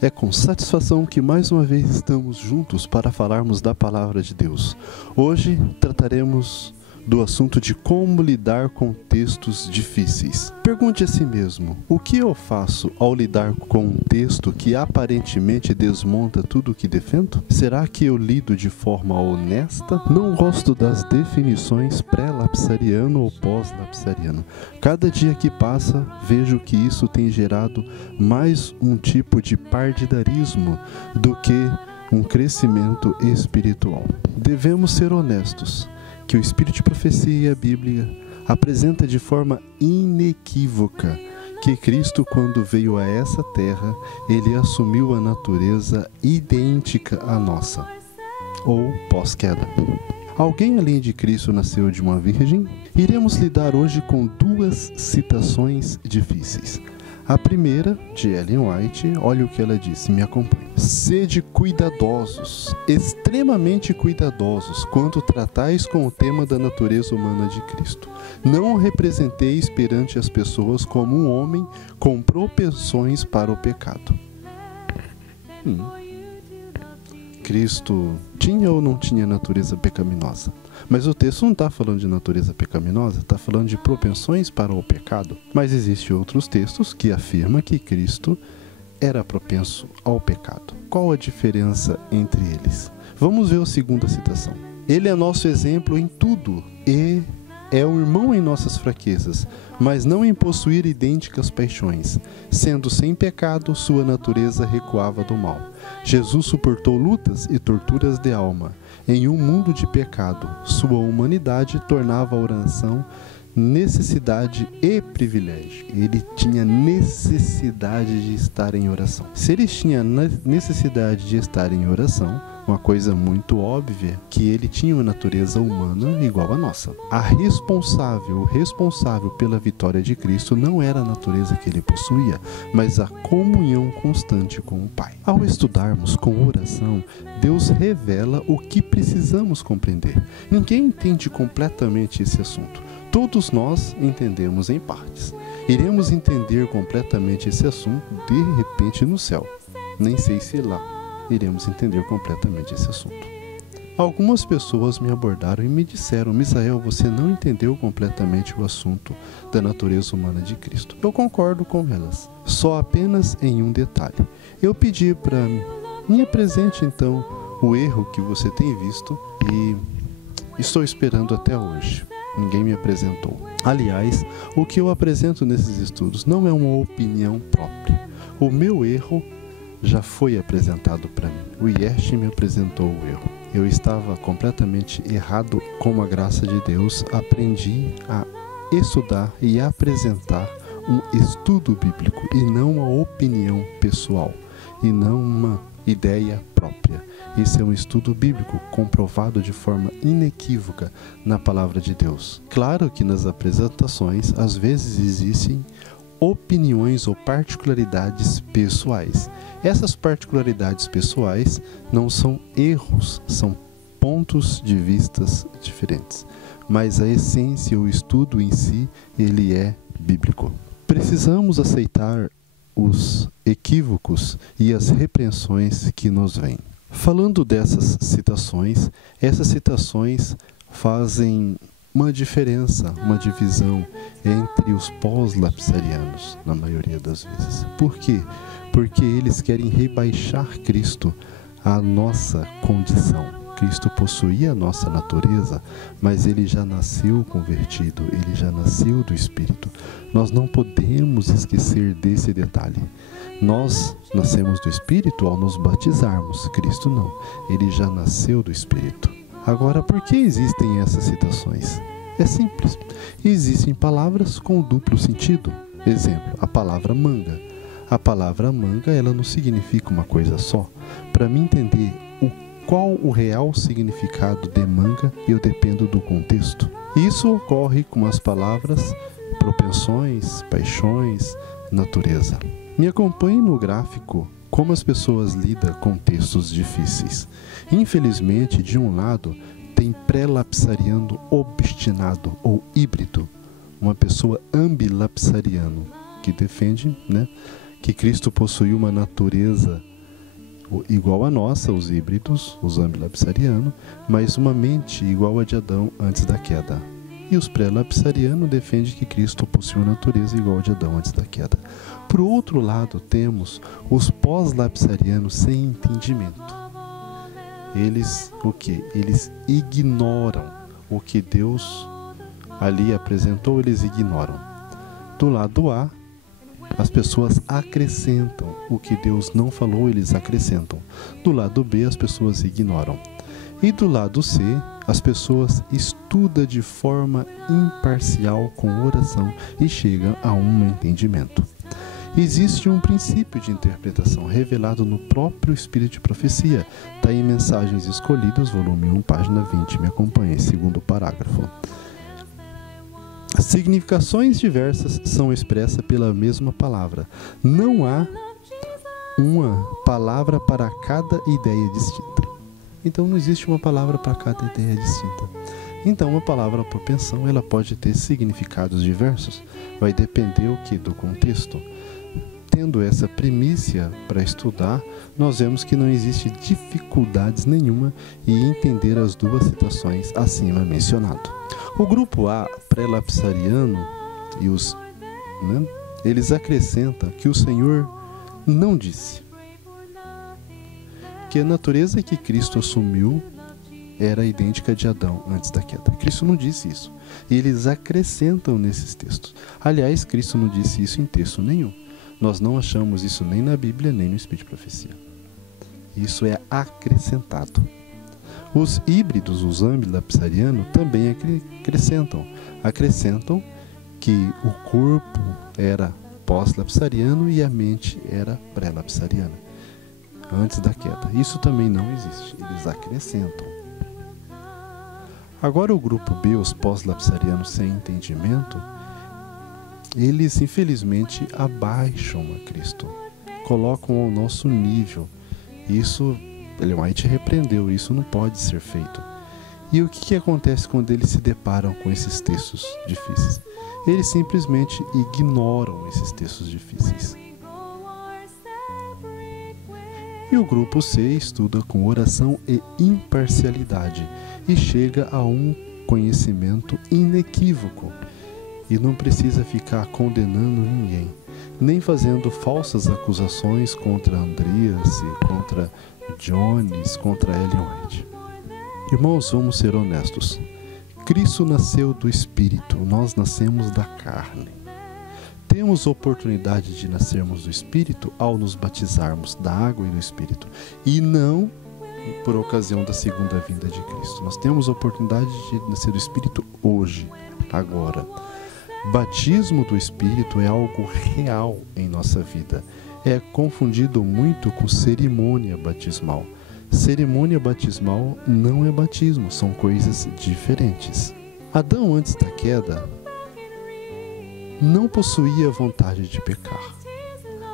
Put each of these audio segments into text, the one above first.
É com satisfação que mais uma vez estamos juntos para falarmos da Palavra de Deus. Hoje trataremos do assunto de como lidar com textos difíceis. Pergunte a si mesmo, o que eu faço ao lidar com um texto que aparentemente desmonta tudo o que defendo? Será que eu lido de forma honesta? Não gosto das definições pré-lapsariano ou pós-lapsariano. Cada dia que passa, vejo que isso tem gerado mais um tipo de partidarismo do que um crescimento espiritual. Devemos ser honestos, que o Espírito de Profecia e a Bíblia apresenta de forma inequívoca que Cristo, quando veio a essa terra, ele assumiu a natureza idêntica à nossa, ou pós-queda. Alguém além de Cristo nasceu de uma virgem? Iremos lidar hoje com duas citações difíceis. A primeira, de Ellen White, olha o que ela disse, me acompanhe. Sede cuidadosos, extremamente cuidadosos, quando tratais com o tema da natureza humana de Cristo. Não o representeis perante as pessoas como um homem com propensões para o pecado. Cristo tinha ou não tinha natureza pecaminosa? Mas o texto não está falando de natureza pecaminosa, está falando de propensões para o pecado. Mas existem outros textos que afirmam que Cristo era propenso ao pecado. Qual a diferença entre eles? Vamos ver a segunda citação. Ele é nosso exemplo em tudo e é o irmão em nossas fraquezas, mas não em possuir idênticas paixões. Sendo sem pecado, sua natureza recuava do mal. Jesus suportou lutas e torturas de alma. Em um mundo de pecado, sua humanidade tornava a oração necessidade e privilégio. Ele tinha necessidade de estar em oração. Se ele tinha necessidade de estar em oração, uma coisa muito óbvia, que ele tinha uma natureza humana igual à nossa. O responsável pela vitória de Cristo não era a natureza que ele possuía, mas a comunhão constante com o Pai. Ao estudarmos com oração, Deus revela o que precisamos compreender. Ninguém entende completamente esse assunto. Todos nós entendemos em partes. Iremos entender completamente esse assunto de repente no céu. Nem sei se lá iremos entender completamente esse assunto. Algumas pessoas me abordaram e me disseram: Misael, você não entendeu completamente o assunto da natureza humana de Cristo. Eu concordo com elas, só apenas em um detalhe. Eu pedi para me apresente então o erro que você tem visto e estou esperando até hoje. Ninguém me apresentou. Aliás, o que eu apresento nesses estudos não é uma opinião própria. O meu erro já foi apresentado para mim. O Yesh me apresentou o erro. Eu estava completamente errado. Com a graça de Deus, aprendi a estudar e apresentar um estudo bíblico e não uma opinião pessoal e não uma ideia própria. Esse é um estudo bíblico comprovado de forma inequívoca na palavra de Deus. Claro que nas apresentações às vezes existem opiniões ou particularidades pessoais. Essas particularidades pessoais não são erros, são pontos de vistas diferentes. Mas a essência, o estudo em si, ele é bíblico. Precisamos aceitar os equívocos e as repreensões que nos vêm. Falando dessas citações, essas citações fazem uma diferença, uma divisão entre os pós-lapsarianos, na maioria das vezes. Por quê? Porque eles querem rebaixar Cristo à nossa condição. Cristo possuía a nossa natureza, mas ele já nasceu convertido, ele já nasceu do Espírito. Nós não podemos esquecer desse detalhe. Nós nascemos do Espírito ao nos batizarmos, Cristo não, ele já nasceu do Espírito. Agora, por que existem essas citações? É simples. Existem palavras com duplo sentido. Exemplo, a palavra manga. A palavra manga, ela não significa uma coisa só. Para mim entender qual o real significado de manga, eu dependo do contexto. Isso ocorre com as palavras propensões, paixões, natureza. Me acompanhe no gráfico como as pessoas lidam com textos difíceis. Infelizmente, de um lado, tem pré-lapsariano obstinado ou híbrido, uma pessoa ambilapsariano, que defende, que Cristo possuía uma natureza igual à nossa, os híbridos, os ambilapsarianos, mas uma mente igual a de Adão antes da queda. E os pré-lapsarianos defendem que Cristo possui uma natureza igual a de Adão antes da queda. Por outro lado, temos os pós-lapsarianos sem entendimento. Eles, o quê? Eles ignoram o que Deus ali apresentou, eles ignoram. Do lado A, as pessoas acrescentam o que Deus não falou, eles acrescentam. Do lado B, as pessoas ignoram. E do lado C, as pessoas estudam de forma imparcial com oração e chegam a um entendimento. Existe um princípio de interpretação revelado no próprio Espírito de Profecia. Está em Mensagens Escolhidas, volume 1, página 20. Me acompanhe, segundo parágrafo. As significações diversas são expressas pela mesma palavra. Não há uma palavra para cada ideia distinta. Então não existe uma palavra para cada ideia distinta. Então a palavra propensão ela pode ter significados diversos. Vai depender o que do contexto. Tendo essa primícia para estudar, nós vemos que não existe dificuldades nenhuma em entender as duas citações acima mencionadas. O grupo A, pré-lapsariano, eles acrescentam que o Senhor não disse que a natureza que Cristo assumiu era idêntica de Adão antes da queda. Cristo não disse isso. E eles acrescentam nesses textos. Aliás, Cristo não disse isso em texto nenhum. Nós não achamos isso nem na Bíblia, nem no Espírito de Profecia. Isso é acrescentado. Os híbridos, os ambilapsarianos, também acrescentam. Acrescentam que o corpo era pós-lapsariano e a mente era pré-lapsariana, antes da queda. Isso também não existe. Eles acrescentam. Agora o grupo B, os pós-lapsarianos sem entendimento, eles infelizmente abaixam a Cristo, colocam ao nosso nível. Isso, Ellen White repreendeu, isso não pode ser feito. E o que acontece quando eles se deparam com esses textos difíceis? Eles simplesmente ignoram esses textos difíceis. E o grupo C estuda com oração e imparcialidade e chega a um conhecimento inequívoco. E não precisa ficar condenando ninguém, nem fazendo falsas acusações contra Andreas, contra Jones, contra Ellen White. Irmãos, vamos ser honestos. Cristo nasceu do Espírito, nós nascemos da carne. Temos oportunidade de nascermos do Espírito ao nos batizarmos da água e do Espírito, e não por ocasião da segunda vinda de Cristo. Nós temos a oportunidade de nascer do Espírito hoje, agora. Batismo do Espírito é algo real em nossa vida. É confundido muito com cerimônia batismal. Cerimônia batismal não é batismo, são coisas diferentes. Adão, antes da queda, não possuía vontade de pecar.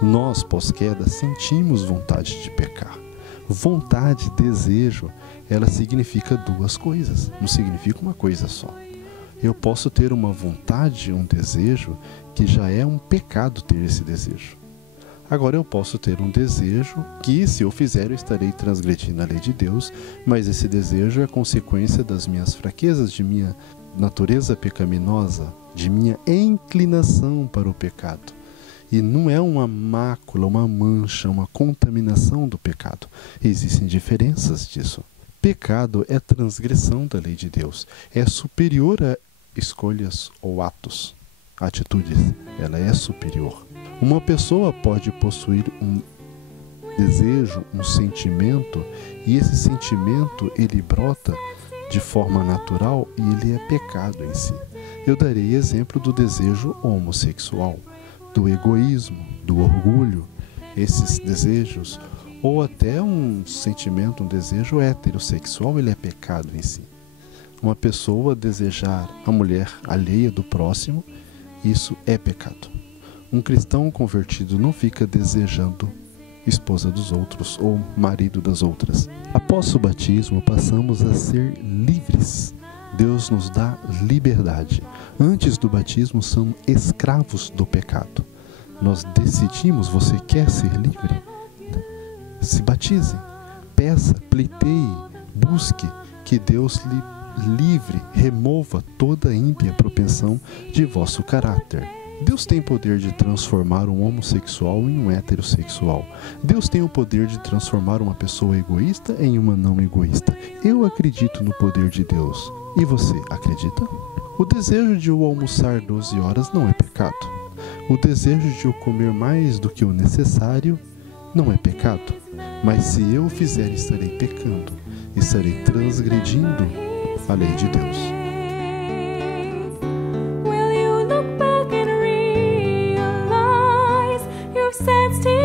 Nós, pós-queda, sentimos vontade de pecar. Vontade, desejo, ela significa duas coisas, não significa uma coisa só. Eu posso ter uma vontade, um desejo, que já é um pecado ter esse desejo. Agora eu posso ter um desejo que, se eu fizer, eu estarei transgredindo a lei de Deus, mas esse desejo é consequência das minhas fraquezas, de minha natureza pecaminosa, de minha inclinação para o pecado. E não é uma mácula, uma mancha, uma contaminação do pecado. Existem diferenças disso. Pecado é transgressão da lei de Deus. É superior a escolhas ou atos, atitudes. Ela é superior. Uma pessoa pode possuir um desejo, um sentimento, e esse sentimento ele brota de forma natural e ele é pecado em si. Eu darei exemplo do desejo homossexual, do egoísmo, do orgulho, esses desejos, ou até um sentimento, um desejo heterossexual, ele é pecado em si. Uma pessoa desejar a mulher alheia do próximo, isso é pecado. Um cristão convertido não fica desejando esposa dos outros ou marido das outras. Após o batismo, passamos a ser livres. Deus nos dá liberdade. Antes do batismo, somos escravos do pecado. nós decidimos, você quer ser livre? Se batize, peça, pleiteie, busque que Deus lhe livre, remova toda a ímpia propensão de vosso caráter. Deus tem poder de transformar um homossexual em um heterossexual. Deus tem o poder de transformar uma pessoa egoísta em uma não egoísta. Eu acredito no poder de Deus. E você acredita? O desejo de eu almoçar 12 horas não é pecado. O desejo de eu comer mais do que o necessário não é pecado. Mas se eu o fizer, estarei pecando. Estarei transgredindo a lei de Deus. Will you look back and realize you've sat still?